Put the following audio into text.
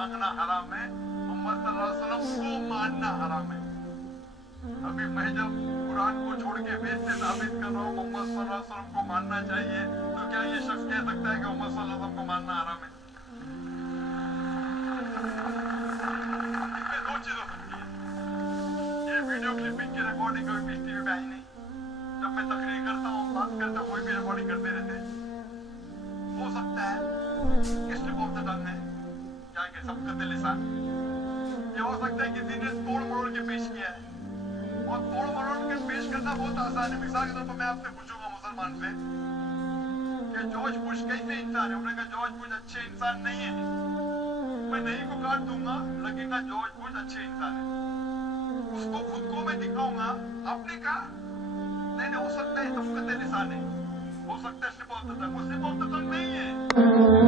मांगना हराम है, मोहम्मद सल्लल्लाहु अलैहि वसल्लम को मानना हराम है। अभी मैं जब कुरान को छोड़ के वेद से साबित कर रहा हूँ मोहम्मद सल्लल्लाहु अलैहि वसल्लम को मानना चाहिए, तो क्या ये शख्स कह सकता है कि मोहम्मद सल्लल्लाहु अलैहि वसल्लम को मानना हराम है? इसमें दो चीज हो सकती है। ये वीडियो क्लिपिंग की रिकॉर्डिंग कभी पीस टीवी पे आई नहीं। जब मैं तकरीर करता हूँ, बात करता हूँ, कोई भी रिकॉर्डिंग करते रहते हैं। हो सकता है कि स्लिप ऑफ द टंग है, क्या कि सबकत लिसान। ये हो सकता है किसी ने तोड़ मरोड़ के पेश किया है, और तोड़ मरोड़ के पेश करना बहुत आसान है। मिसाल के तौर पर मैं आपसे पूछूंगा मुसलमान से कि जॉर्ज बुश कैसे इंसान है, उन्होंने कहा जॉर्ज बुश अच्छे इंसान नहीं है। मैं नहीं को काट दूंगा, लगेगा जॉर्ज बुश अच्छे इंसान है। उसको खुद को मैं दिखाऊंगा, आपने कहा नहीं, हो सकता है सबकत लिसान है, हो सकता है स्लिप ऑफ द टंग, वो स्लिप ऑफ द टंग नहीं है।